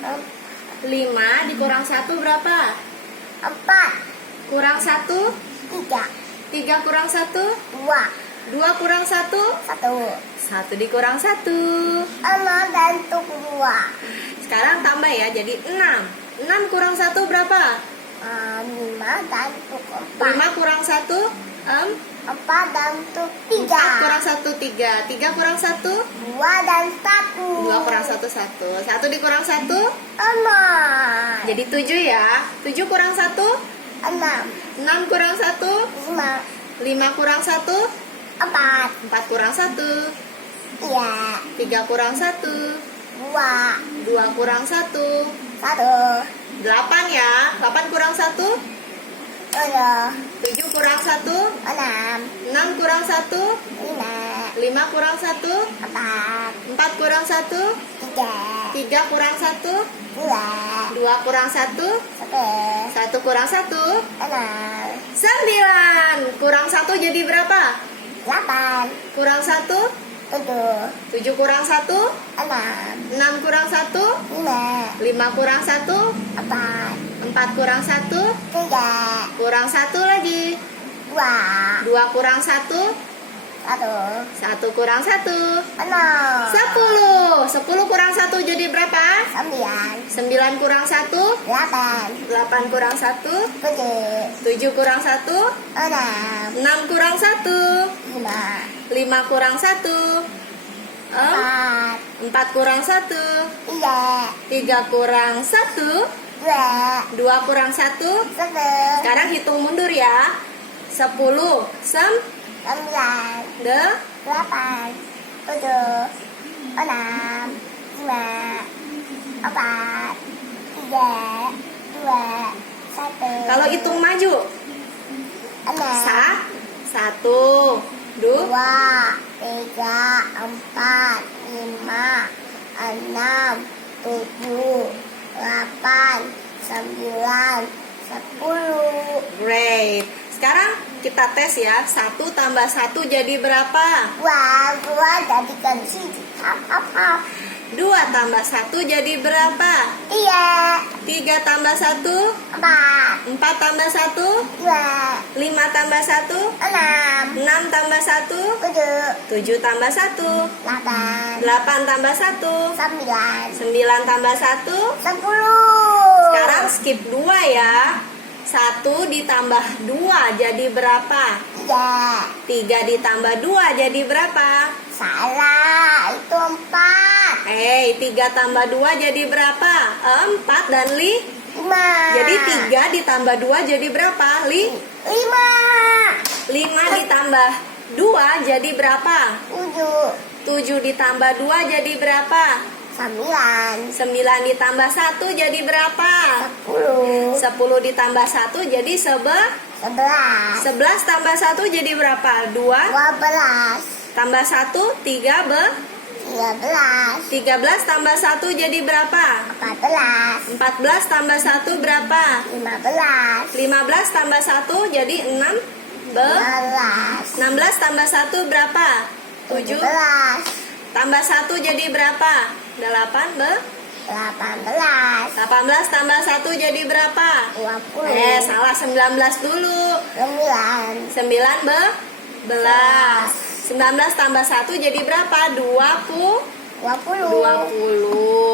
5 dikurang 1 berapa? 4. Kurang 1? 3. 3 kurang 1? 2. 2 kurang 1? 1. 1 dikurang 1. 6 dan 2. Sekarang tambah ya, jadi 6. 6 kurang 1 berapa? 5 dan 4. 5 kurang 1? 4 dan 4 3. kurang 1, 3. 3 kurang 1? 2 dan 1. 2 kurang 1, 1. 1 dikurang 1? 6. Jadi 7 ya. 7 kurang 1? 6. 6 kurang 1? 5. 5 kurang 1? 4. 4 kurang 1? Iya. 3 kurang 1? 2. 2 kurang 1? 1. 8 ya. 8 kurang 1? 7. 7 kurang 1? 6. 6 kurang 1? 5. 5 kurang 1? 4. 4 kurang 1? 3. 3 kurang 1? 2. 2 kurang 1? 1. 1 kurang 1? 6. 9. Kurang 1 jadi berapa? 8. Kurang 1? 7. 7 kurang 1? 6. 6 kurang 1? 5. 5 kurang 1? 4. 4 kurang 1? 3. Kurang 1 lagi. 2. 2 kurang 1? 1. 1 kurang 1? 6. 10. 10 kurang 1 jadi berapa? 9. 9 kurang 1? 8. 8 kurang 1? 7. 7 kurang 1? 6. 6 kurang 1? 5. 5 kurang 1? 4. 4 kurang 1? 3. 3 kurang 1? 2. 2 kurang 1? 1. Sekarang hitung mundur ya. 10 9. 8 8. 7. 6. 5. 4. 3. 2. 1. Kalau hitung maju 6. 1 2 2, 3, 4, 5, 6, 7, 8, 9, 10. Great. Sekarang kita tes ya. 1 tambah 1 jadi berapa? Gua jadikan sini. Apa? 2 tambah 1 jadi berapa? 3, 3 tambah 1? 4, 4 tambah 1? 2, 5 tambah 1? 6, 6 tambah 1? 7, 7 tambah 1? 8, 8 tambah 1? 9, 9 tambah 1? 10. Sekarang skip 2 ya. 1 ditambah 2 jadi berapa? 3. 3 ditambah 2 jadi berapa? Salah, itu 4. 3 tambah 2 jadi berapa? 4 dan 5. Jadi 3 ditambah 2 jadi berapa? 5. 5 ditambah 2 jadi berapa? 7. 7 ditambah 2 jadi berapa? 9. 9 ditambah 1 jadi berapa? 10. 10 ditambah 1 jadi 11. 11 tambah 1 jadi berapa? 2 12. tambah 1 3 13. 13 tambah 1 jadi berapa? 14. 14 tambah 1 berapa? 15. 15 tambah 1 jadi 6 16. 16 tambah 1 berapa? 7 17. tambah 1 jadi berapa? 8 18. 18 tambah 1 jadi berapa? 20. Salah, 19 dulu. 9. 19 tambah 1 jadi berapa? 20 20. 20